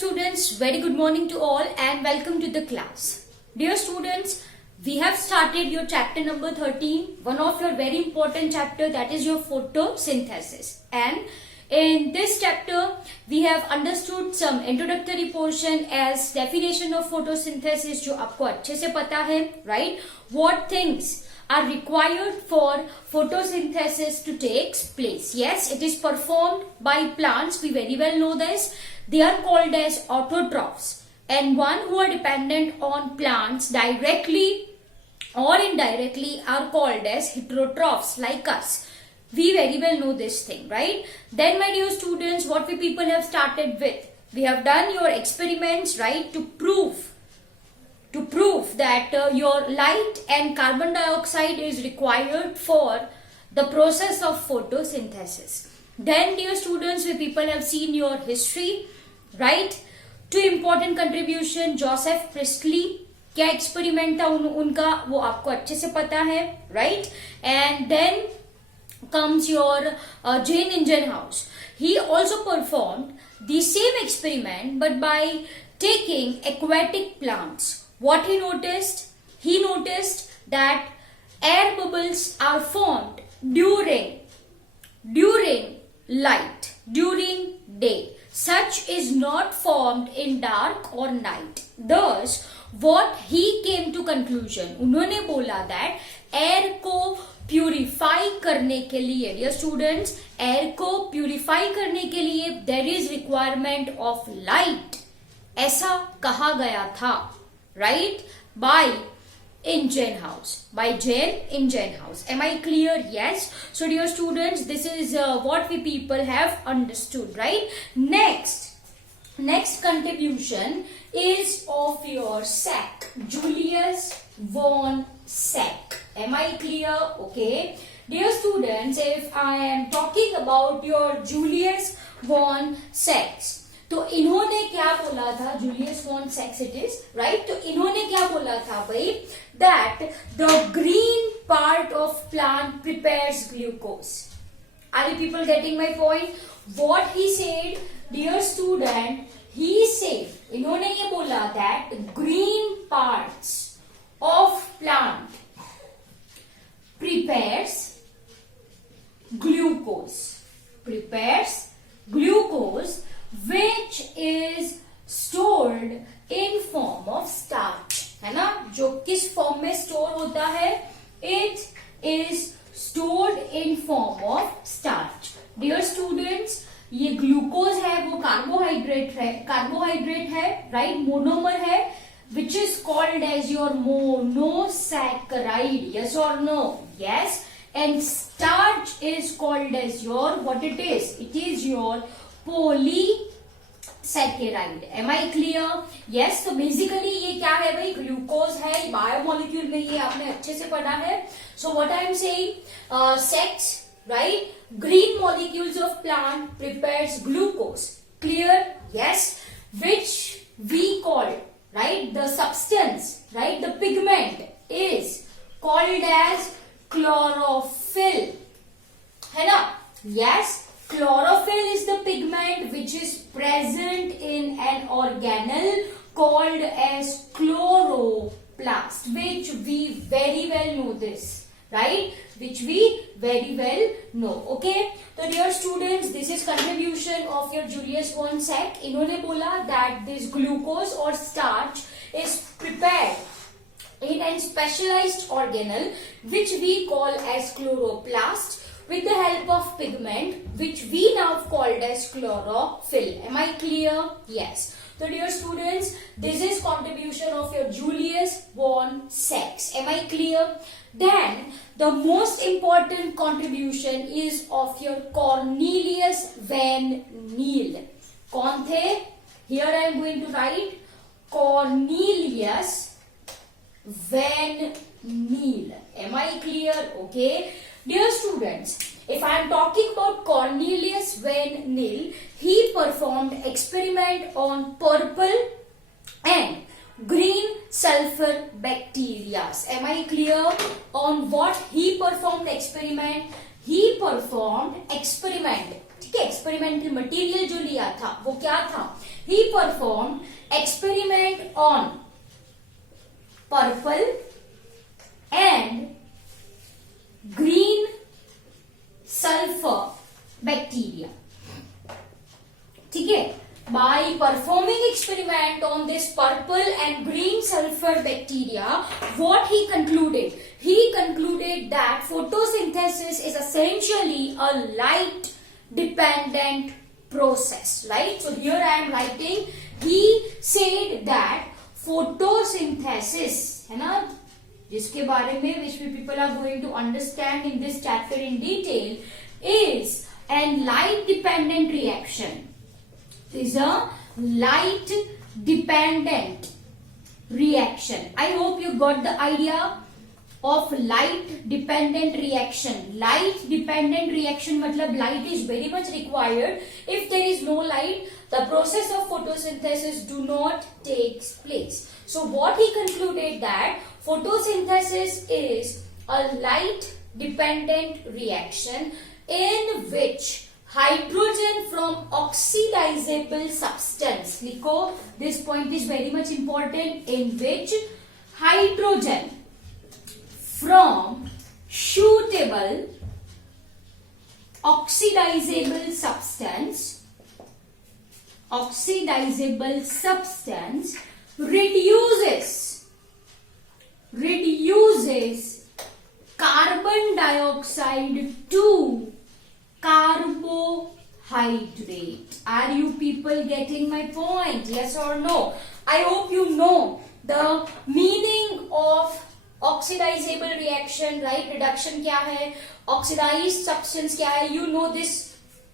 students, very good morning to all and welcome to the class. Dear students, we have started your chapter number 13, one of your very important chapter, that is your photosynthesis. And in this chapter, we have understood some introductory portion as definition of photosynthesis जो आपको अच्छे से पता है, right? What things are required for photosynthesis to take place. Yes, it is performed by plants. We very well know this. They are called as autotrophs, and one who are dependent on plants directly or indirectly are called as heterotrophs like us. We very well know this thing, right? Then my dear students, what we people have started with, we have done your experiments, right, to prove that your light and carbon dioxide is required for the process of photosynthesis. Then dear students, we people have seen your history, right? Two important contribution, Joseph Priestley, क्या experiment था उनका वो आपको अच्छे से पता है, right? And then comes your Jane Ingenhouse. He also performed the same experiment but by taking aquatic plants. What he noticed? He noticed that air bubbles are formed during light, during day. Such is not formed in dark or night. Thus, what he came to conclusion, उन्होंने बोला that air को purify करने के लिए, dear students, air को purify करने के लिए there is requirement of light. ऐसा कहा गया था, right? By Ingenhouse, by Jane Ingenhouse. Am I clear? Yes. So dear students, this is what we people have understood, right? Next contribution is of your Sack, Julius von Sack. Am I clear? Okay. Dear students, if I am talking about your Julius von Sack, तो इन्होंने क्या बोला था, Julius von Sack it is, right? तो इन्होंने क्या बोला था भाई, that the green part of plant prepares glucose. Are you people getting my point? What he said, dear student, he said, इन्होंने ये बोला that green parts of plant prepares glucose, which is stored in form of starch, है ना? जो किस form में store होता है? It is stored in form of starch. Dear students, ये ग्लूकोज है, वो कार्बोहाइड्रेट है, राइट? मोनोमर है, which is called as your monosaccharide. Yes or no? Yes. And starch is called as your, what it is? It is your polysaccharide. Am I clear? Yes. तो basically ये क्या है भाई? Glucose है, biomolecule में ये आपने अच्छे से पढ़ा है. So what I am saying, sex, right? Green molecules of plant prepares glucose. Clear? Yes. Which we call, right? The substance, right? The pigment is called as chlorophyll. है ना? Yes. Chlorophyll is the pigment which is present in an organelle called as chloroplast, which we very well know this, right? Which we very well know. Okay. So dear students, this is contribution of your Julius von Sack. इन्होंने बोला that this glucose or starch is prepared in a specialized organelle which we call as chloroplast with the help of pigment which we now called as chlorophyll. Am I clear? Yes. So dear students, this is contribution of your Julius von Sack. Am I clear? Then the most important contribution is of your Cornelius van Niel. कौन थे? Here I am going to write Cornelius van Niel. Am I clear? Okay. Dear students, if I am talking about Cornelius van Niel, he performed experiment on purple and green sulfur bacteria. Am I clear? On what he performed experiment? He performed experiment. ठीक है, experimental material जो लिया था वो क्या था? He performed experiment on purple and green sulfur bacteria. ठीक है, by performing experiment on this purple and green sulfur bacteria, what he concluded? He concluded that photosynthesis is essentially a light dependent process, right? So here I am writing, he said that photosynthesis, है ना, जिसके बारे में which people are going to understand in this chapter in detail, is a light dependent reaction. Is a light dependent reaction. I hope you got the idea of light dependent reaction. Light dependent reaction matlab light is very much required. If there is no light, the process of photosynthesis do not take place. So what he concluded that photosynthesis is a light dependent reaction in which hydrogen from oxidizable substance, लिखो, this point is very much important, in which hydrogen from suitable oxidizable substance reduces carbon dioxide to carbohydrate. Are you people getting my point? Yes or no? I hope you know the meaning of oxidizable reaction, right? Reduction क्या है? Oxidized substance क्या है? You know this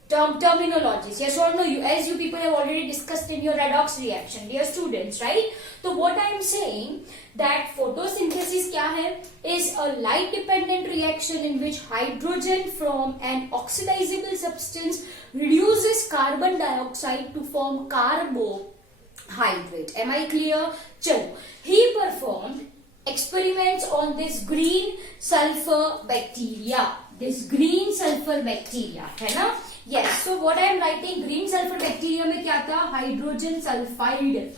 terminologies. Yes or no? As you people have already discussed in your redox reaction, dear students, right? So what I am saying that photosynthesis क्या है? Is a light dependent reaction in which hydrogen from an oxidizable substance reduces carbon dioxide to form carbohydrate. Am I clear? चलो, he performed experiments on this green sulfur bacteria. This green sulfur bacteria, है ना? Yes. So what I am writing, green sulfur bacteria में क्या था? Hydrogen sulfide.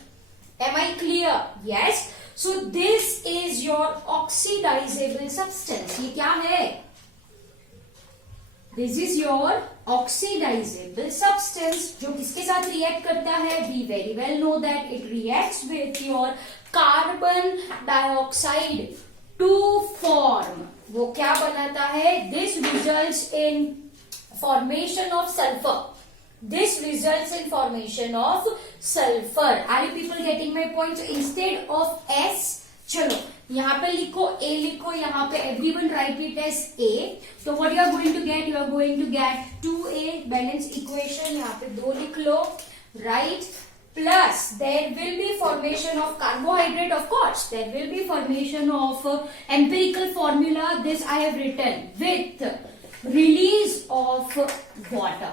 Am I clear? Yes. So this is your oxidizable substance. ये क्या है? This is your oxidizable substance. जो किसके साथ react करता है? We very well know that it reacts with your carbon dioxide to form. वो क्या बनाता है? This results in formation of sulfur. This results in formation of sulfur. Are you people getting my point? So instead of S, चलो यहाँ पे लिखो A लिखो, यहाँ पे everyone write it as A. So what you are going to get? You are going to get 2A balance equation. यहाँ पे 2 लिख लो, right? Plus there will be formation of carbohydrate, of course. There will be formation of empirical formula. This I have written with release of water.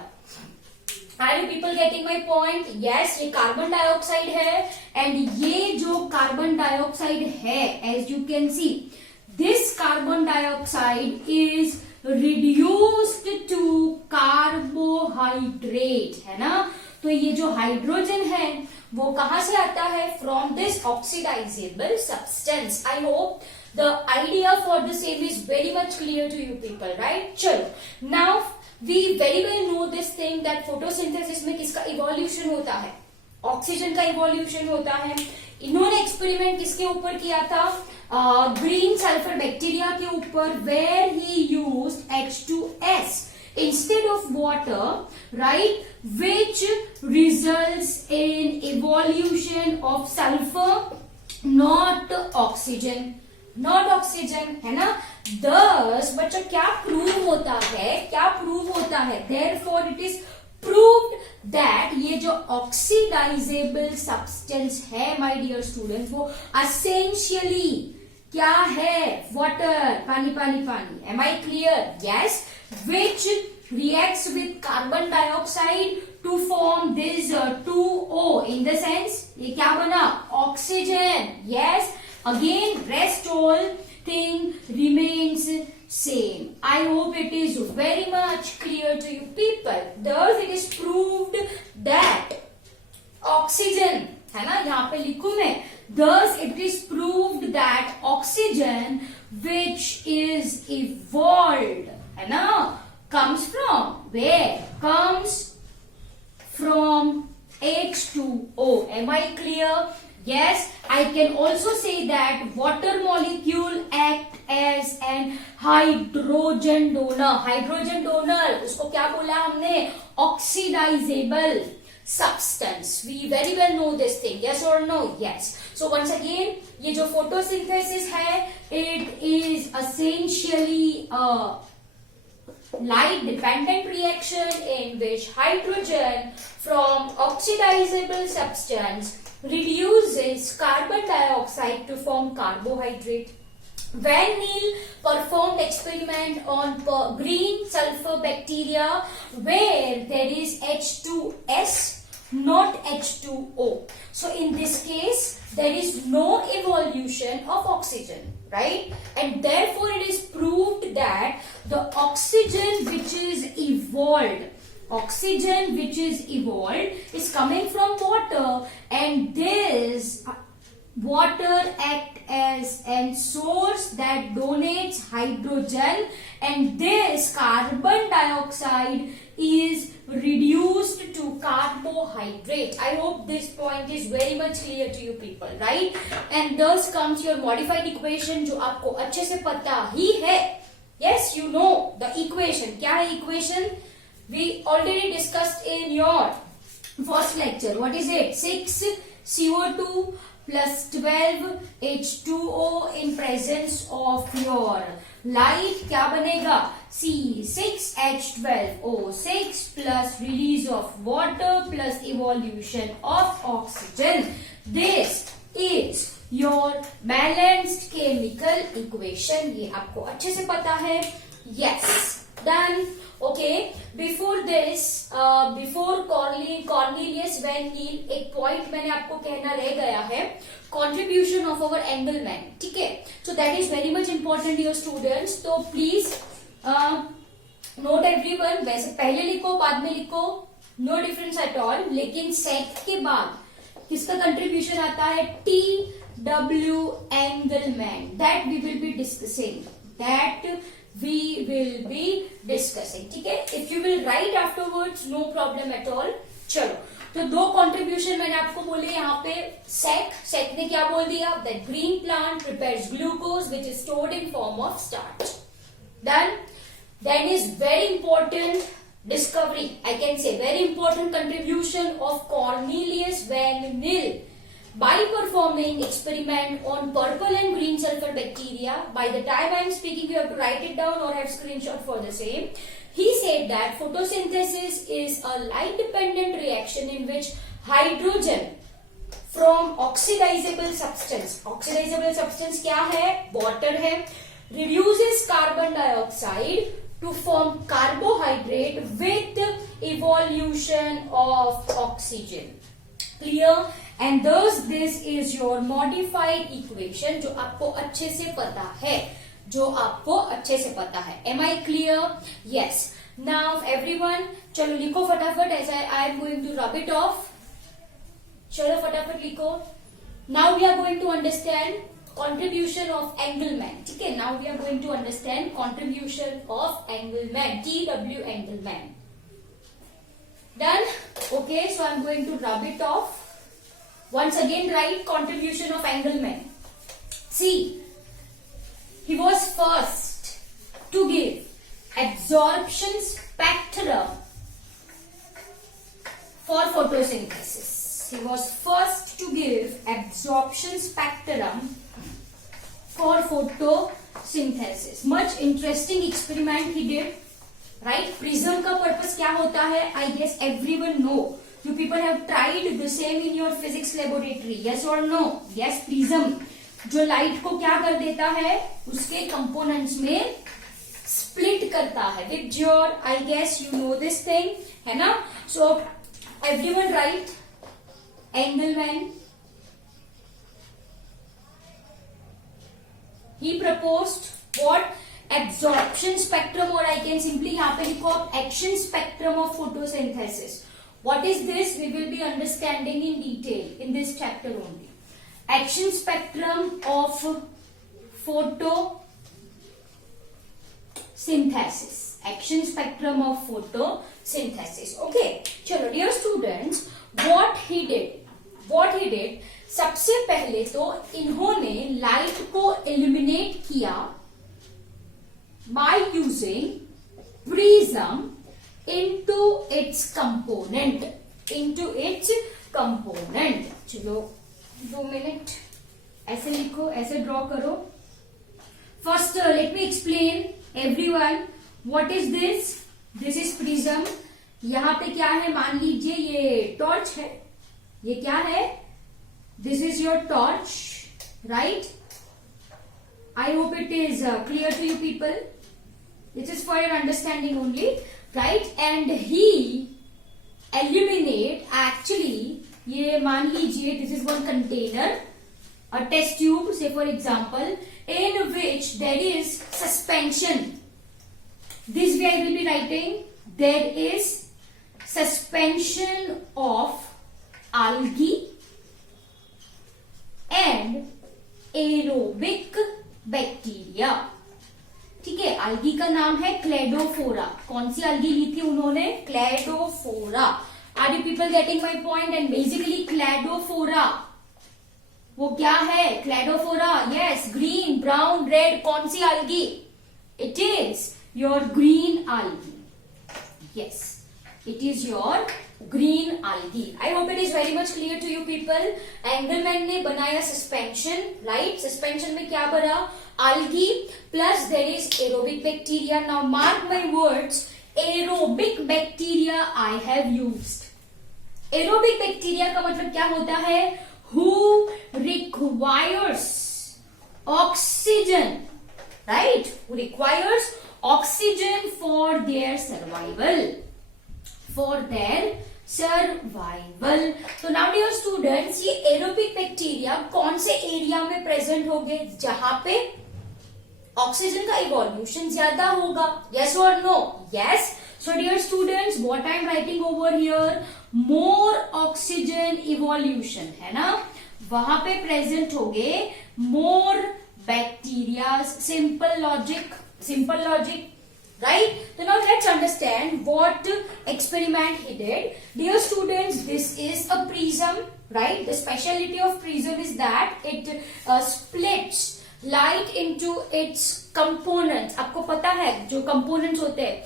Are you people getting my point? Yes, ये carbon dioxide है and ये जो carbon dioxide है, as you can see, this carbon dioxide is reduced to carbohydrate, है ना? तो ये जो हाइड्रोजन है वो कहां से आता है? From this oxidizable substance. I hope the idea for the same is very much clear to you people, right? चलो, now we very well know this thing that photosynthesis में किसका evolution होता है? ऑक्सीजन का evolution होता है. इन्होंने experiment किसके ऊपर किया था? ग्रीन सल्फर बैक्टीरिया के ऊपर, where he used H2S instead of water, right, which results in evolution of sulfur, not oxygen. Not oxygen, है ना? Thus, बच्चों क्या प्रूव होता है? क्या प्रूव होता है? Therefore, it is proved that ये जो oxidizable substance है, my dear students, वो essentially क्या है? Water, पानी पानी पानी. Am I clear? Yes. Which reacts with carbon dioxide to form this 2O. In the sense, ये क्या बना? Oxygen. Yes. Again, rest all thing remains same. I hope it is very much clear to you people. Thus, it is proved that oxygen, है ना, यहाँ पे लिखूं मैं, thus it is proved that oxygen which is evolved, है ना, comes from where? Comes from H2O. Am I clear? Yes, I can also say that water molecule act as an hydrogen donor. Hydrogen donor, उसको क्या बोला हमने? Oxidizable substance. We very well know this thing. Yes or no? Yes. So once again, ये जो photosynthesis है, it is essentially a light dependent reaction in which hydrogen from oxidizable substance reduces carbon dioxide to form carbohydrate. Van Neal performed experiment on green sulfur bacteria where there is H2S, not H2O. So in this case, there is no evolution of oxygen, right? And therefore it is proved that the oxygen which is evolved is coming from water, and this water act as a source that donates hydrogen, and this carbon dioxide is reduced to carbohydrate. I hope this point is very much clear to you people, right? And thus comes your modified equation जो आपको अच्छे से पता ही है. Yes, you know the equation. क्या है equation? We already discussed in your first lecture. What is it? 6 CO2 plus 12 H2O in presence of your light. क्या बनेगा? C6H12O6 plus release of water plus evolution of oxygen. This is your balanced chemical equation. ये आपको अच्छे से पता है. Yes, done. Okay, before this, before Cornelius Van Neal, एक point मैंने आपको कहना रह गया है, contribution of our Engelmann. ठीक है, so that is very much important dear students. तो please note everyone, वैसे पहले लिखो बाद में लिखो, no difference at all. लेकिन सेट के बाद किसका contribution आता है? T.W. Engelmann. That we will be discussing. ठीक है. If you will write afterwards, no problem at all. चलो, तो दो कंट्रीब्यूशन मैंने आपको बोले यहाँ पे. सेक ने क्या बोल दिया? That green plant prepares glucose which is stored in form of starch. Done. Then is very important discovery, I can say very important contribution of Cornelius Van Neal. By performing experiment on purple and green sulfur bacteria, by the time I am speaking, you have to write it down or have screenshot for the same. He said that photosynthesis is a light dependent reaction in which hydrogen from oxidizable substance क्या है? Water है. Reduces carbon dioxide to form carbohydrate with evolution of oxygen. Clear? And thus this is your modified equation जो आपको अच्छे से पता है. Am I clear? Yes. Now everyone, चलो लिखो फटाफट as I am going to rub it off. चलो फटाफट लिखो. Now we are going to understand contribution of Engelmann. ठीक है? Now we are going to understand contribution of Engelmann. T.W. Engelmann. Done? Okay, so I am going to rub it off. Once again write contribution of Engelmann. See, he was first to give absorption spectrum for photosynthesis. He was first to give absorption spectrum for photosynthesis. Much interesting experiment he did. Right? Prism का purpose क्या होता है? I guess everyone know. You people have tried the same in your physics laboratory. Yes or no? Yes, prism जो light को क्या कर देता है? उसके कंपोनेंट्स में स्प्लिट करता है. With your, I guess you know this thing, है ना? So everyone write Engelmann. He proposed what? Absorption spectrum, or I can simply यहाँ पे लिखो action spectrum of photosynthesis. What is this? We will be understanding in detail in this chapter only. Action spectrum of photosynthesis. Action spectrum of photosynthesis. Okay, चलो dear students, what he did, सबसे पहले तो इन्होंने light को eliminate किया by using prism into its component. चलो 2 minute ऐसे लिखो, ऐसे ड्रॉ करो. First let me explain everyone what is this. This is prism. यहाँ पे क्या है, मान लीजिए ये टॉर्च है. ये क्या है? This is your torch, right? I hope it is clear to you people. This is for your understanding only, right? And he illuminate, actually ये मान लीजिए this is one container, a test tube, say for example, in which there is suspension. This way I will be writing, there is suspension of algae and aerobic bacteria. ठीक है, algae का नाम है Cladophora. कौन सी algae ली थी उन्होंने? Cladophora. Are you people getting my point? And basically Cladophora वो क्या है? Cladophora, yes, green, brown, red. कौन सी algae? It is your green algae. Yes, it is your green algae. I hope it is very much clear to you people. Engelmann ने बनाया suspension, right? Suspension में क्या बना? algae plus there is aerobic bacteria. Now mark my words, aerobic bacteria I have used. aerobic bacteria का मतलब क्या होता है? Who requires oxygen, right? Who requires oxygen for their survival. So now dear students, ये aerobic bacteria कौन से area में present होंगे? जहां पे ऑक्सीजन का इवोल्यूशन ज्यादा होगा. yes or no? yes. So dear students, what I am writing over here, more oxygen evolution, है ना? वहां पे प्रेजेंट होंगे more bacteria. Simple logic, right? So now let's understand what experiment he did. Dear students, this is a prism, right? The speciality of prism is that it splits light into its components. आपको पता है जो components होते हैं,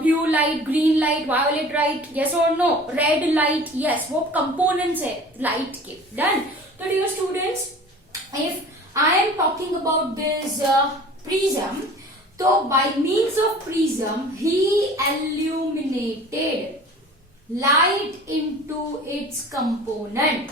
blue light, green light, violet light, yes or no? red light, yes, वो components है light के. Done. So dear students, if I am talking about this prism, so by means of prism he illuminated light into its component.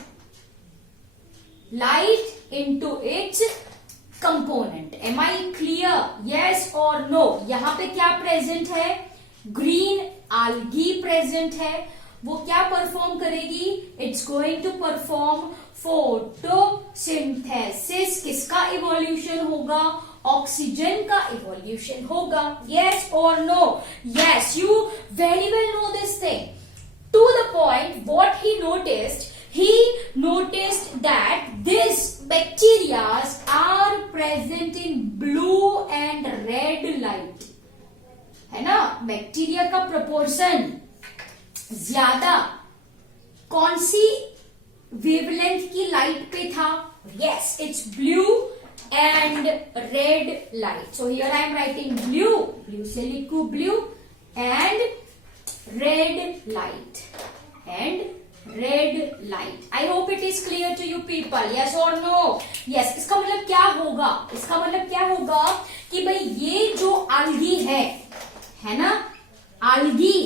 Am I clear? yes or no? यहाँ पे क्या present है? Green algae present है. वो क्या perform करेगी? It's going to perform photosynthesis. किसका evolution होगा? ऑक्सीजन का इवोल्यूशन होगा. yes or no? yes, you very well know this thing. To the point, what he noticed that these bacteria are present in blue and red light. है ना? Bacteria का proportion ज्यादा कौन सी wavelength की light पे था? yes, it's blue and red light. So here I am writing blue से लिखू blue and red light. I hope it is clear to you people. yes or no? yes. इसका मतलब क्या होगा कि भाई ये जो algae है ना, algae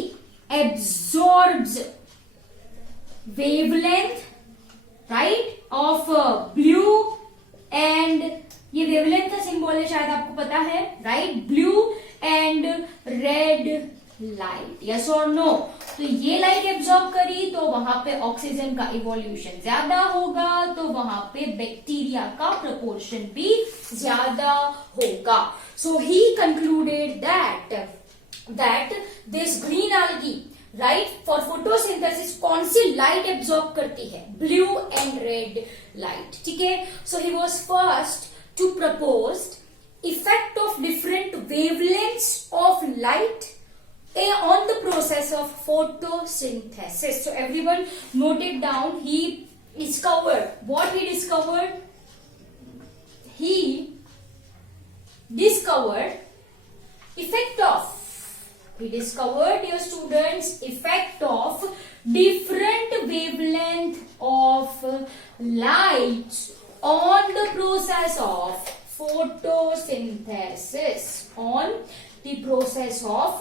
absorbs wavelength, right, of blue and ये वेवलेंथ का सिंबल है, शायद आपको पता है, right? Blue and red light. Yes और नो? तो ये लाइट एब्जॉर्ब करी तो वहां पे ऑक्सीजन का इवोल्यूशन ज्यादा होगा, तो वहां पे बैक्टीरिया का प्रोपोर्शन भी ज्यादा होगा. So he concluded that this green algae right for photosynthesis कौन सी लाइट एब्जॉर्ब करती है, ब्लू एंड रेड लाइट, ठीक है. So he was first to propose effect of different wavelengths of light on the process of photosynthesis. So everyone note it down. He discovered what he discovered. He discovered effect of. He discovered, dear students, effect of different wavelength of light on the process of photosynthesis. On the process of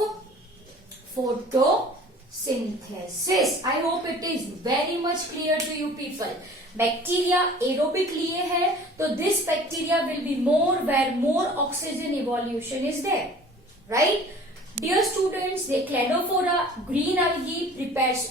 photosynthesis. I hope it is very much clear to you people. Bacteria aerobic लिए है तो this bacteria will be more where more oxygen evolution is there, right? Dear students, the cladophora green algae prepares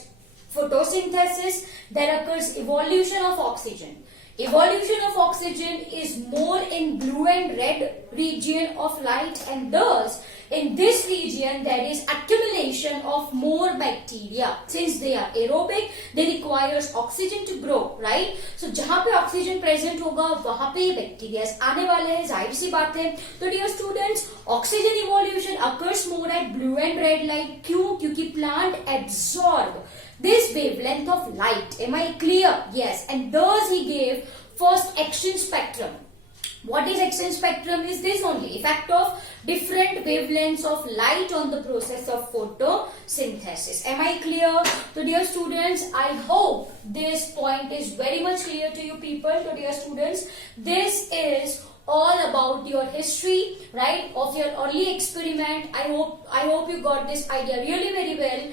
photosynthesis. There occurs evolution of oxygen. Evolution of oxygen is more in blue and red region of light, and thus in this region there is accumulation of more bacteria. Since they are aerobic, they requires oxygen to grow, right? So जहाँ पे oxygen present होगा वहाँ पे bacteria आने वाले हैं, जाहिर सी बात है. तो dear students, oxygen evolution occurs more at blue and red light. क्यों? क्योंकि plant absorb this wavelength of light. Am I clear? Yes. And thus he gave first action spectrum. What is action spectrum? Is this only effect of different wavelengths of light on the process of photosynthesis. Am I clear? So dear students, I hope this point is very much clear to you people. So dear students, this is all about your history, right, of your early experiment. I hope you got this idea really very well.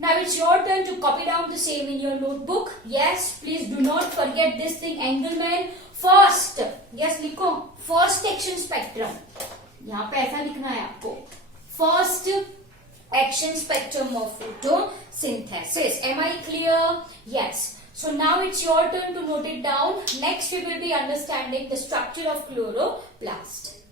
Now it's your turn to copy down the same in your notebook. Yes, please do not forget this thing, Engelmann. First, yes लिखो, first action spectrum. यहाँ पे ऐसा लिखना है आपको. First action spectrum of photosynthesis. Am I clear? Yes. So now it's your turn to note it down. Next we will be understanding the structure of chloroplast.